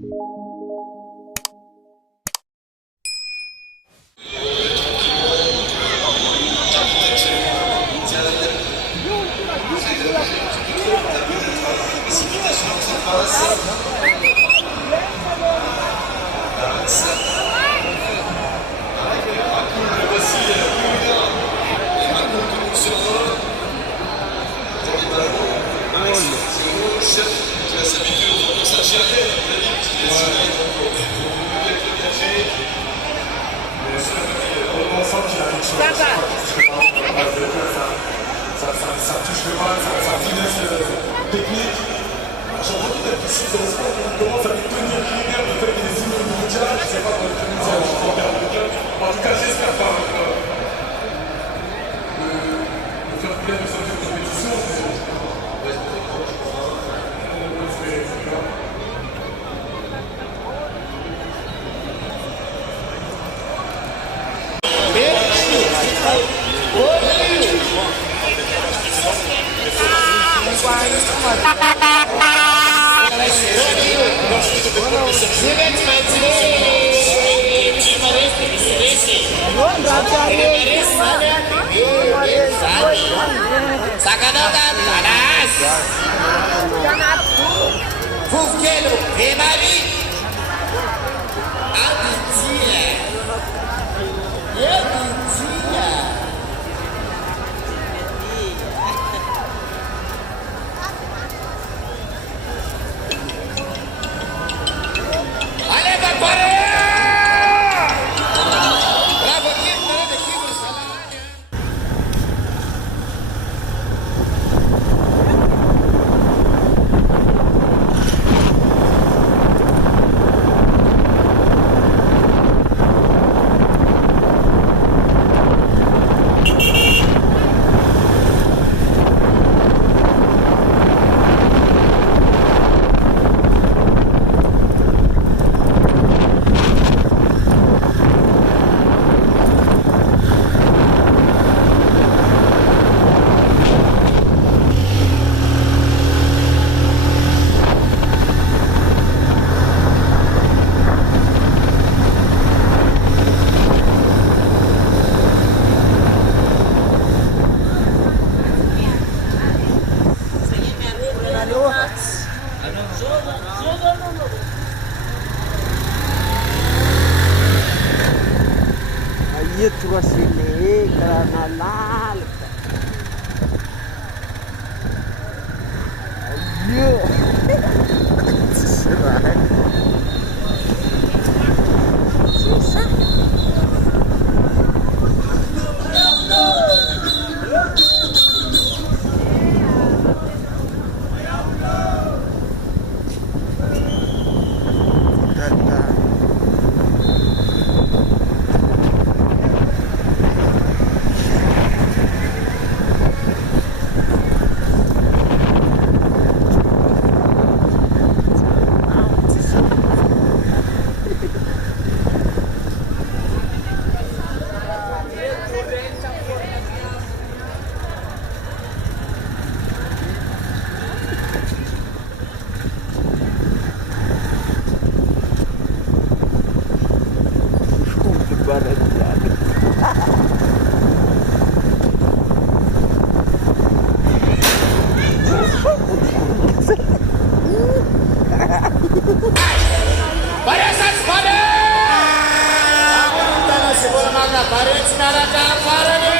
Ça touche le bras, ça finesse technique. J'en profite d'être ici dans le sport, on commence à lui tenir rigueur du fait qu'il est signé au mondial. Je ne sais pas pour le Tunisie en termes de club. En tout cas, j'espère pas le faire play de cette compétition. Sakadakan panas. Fukelo Emari. Abitia. Abitia. Allez, Bakare! Bravo, Ayo terus ini karena lal. Ayo. Susah. Susah. Barisan sepadan. Aku tanah sebuah mangga baris naraka parani.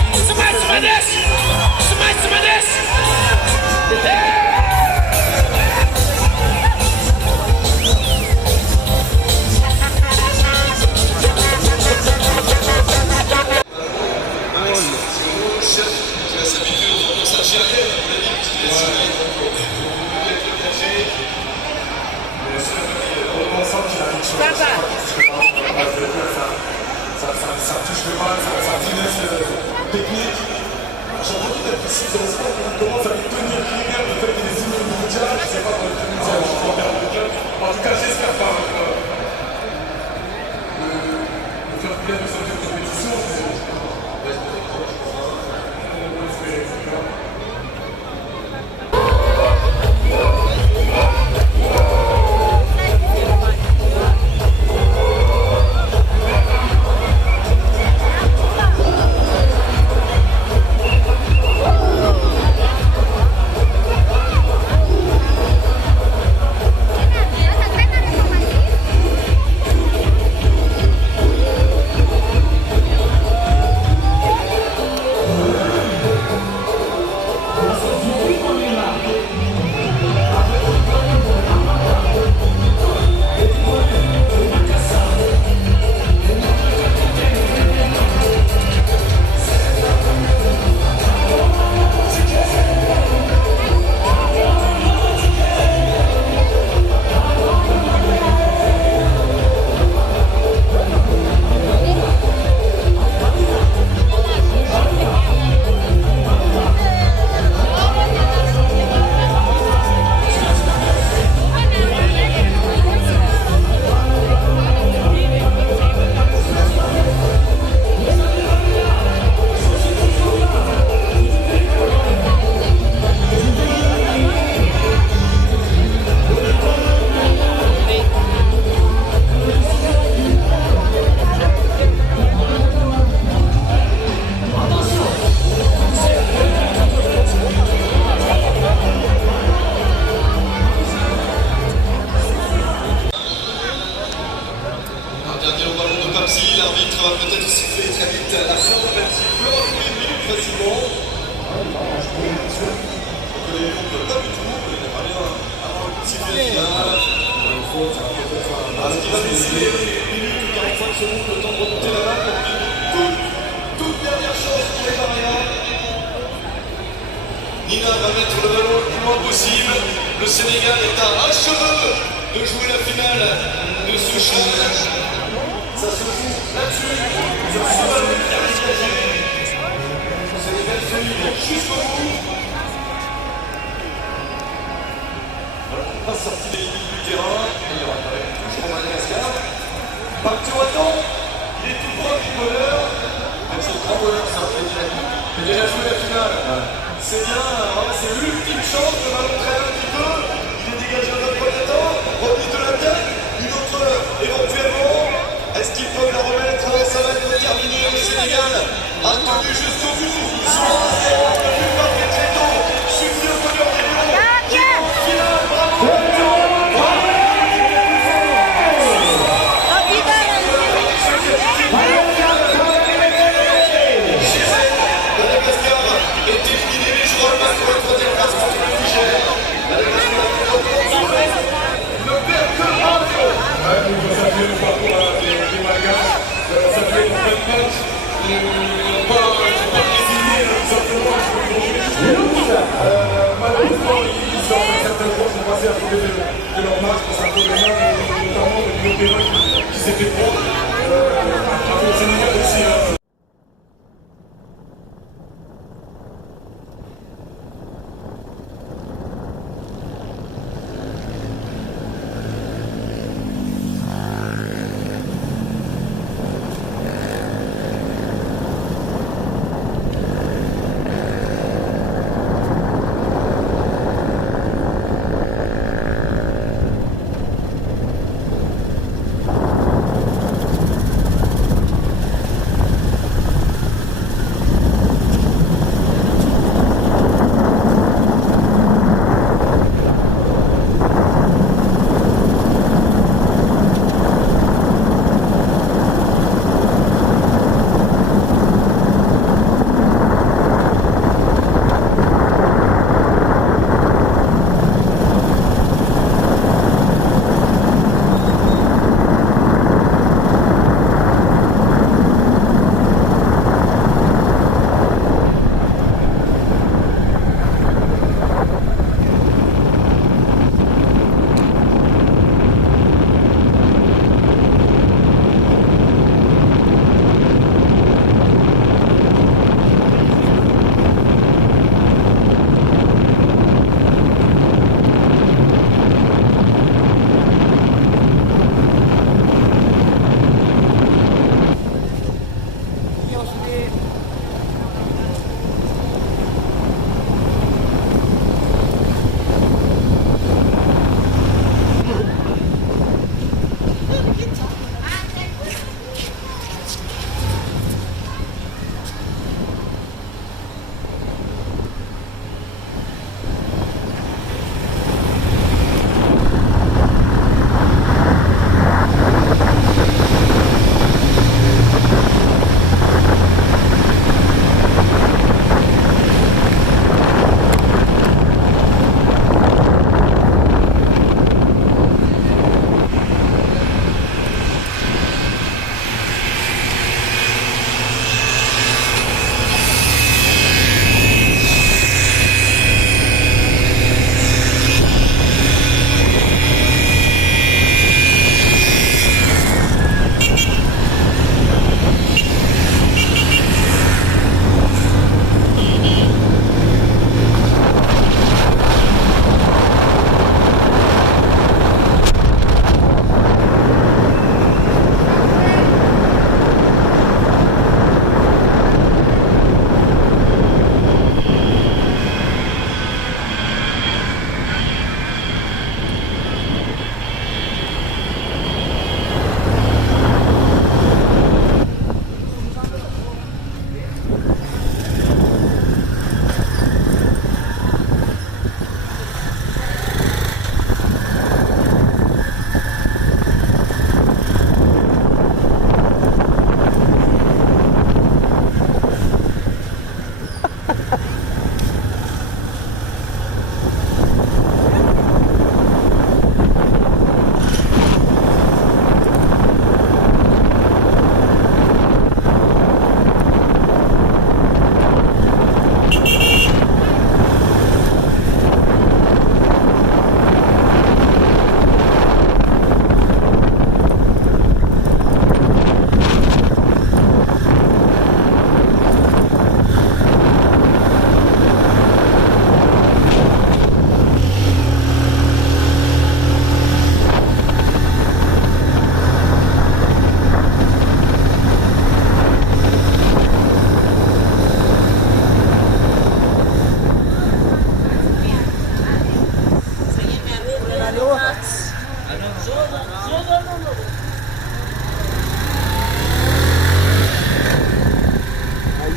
cima desse! Cima desse! Ça touche le mal, ça finesse technique. J'en profite d'être ici dans le sport, on commence à tenir rigueur de faire des hymnes mondiales. Je ne sais pas dans les Tunisiens, je crois bien le club. En tout cas, j'espère pas le faire bien de cette compétition. L'arbitre va peut-être siffler très vite la fin, même s'il peut enlever une minute facilement. Les Lions ne peuvent pas du tout, il n'y a pas bien avant le sifflet final. Ce qui va décider les minutes ou 45 secondes, le temps de remonter la main pour une toute dernière chance pour les Mariens. Nina va mettre le ballon le plus loin possible. Le Sénégal est à un cheveu de jouer la finale de ce challenge. Ça se joue là-dessus, sur ce ballon qui a dégagé. Sénégal solide jusqu'au bout. Voilà, pas sorti des limites du terrain. Il y aura quand même toujours Madagascar. Parti au temps, il est tout proche du bonheur. Même c'est le grand bonheur, ça, il a déjà joué la finale. C'est bien, hein, c'est l'ultime chance, le ballon traîne un petit peu. Il est dégagé de notre premier temps, remise de la tête, une autre éventuellement. Est-ce qu'ils peuvent la remettre? Ça va être terminé. Le Sénégal a tenu jusqu'au bout. 100-0, le but par Petreto. Suffit au bonheur des Lions. Finale, bravo. Madagascar est éliminé. Je remets pour la troisième place contre le Niger. Madagascar ne perd que 1-0. On va saluer le parcours des Malgaches, ça fait une bonne match, pas résigné, simplement malheureusement ils sont en certains joueurs sont passés à côté de leur match pour un peu de mal, notamment le milieu de terrain qui s'est fait prendre, après le Sénégal aussi.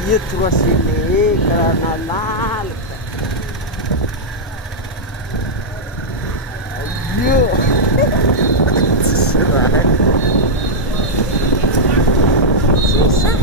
Ayo terus ini karena lal. Ayo. Susah.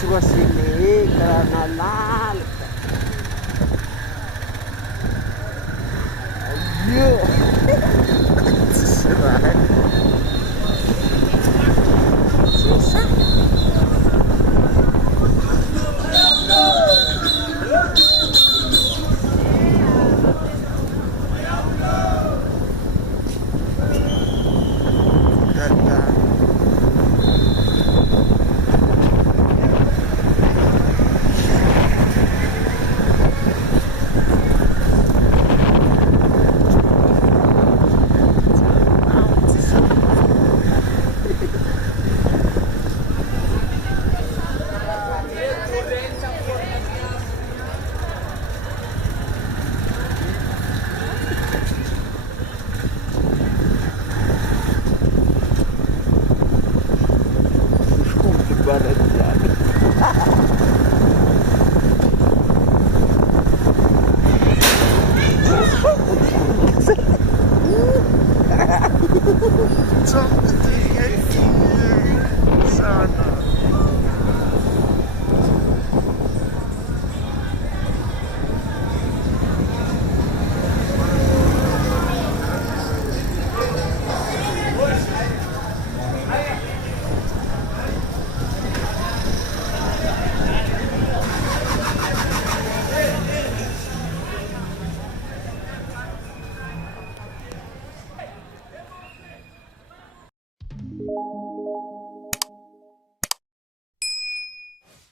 terus ini karena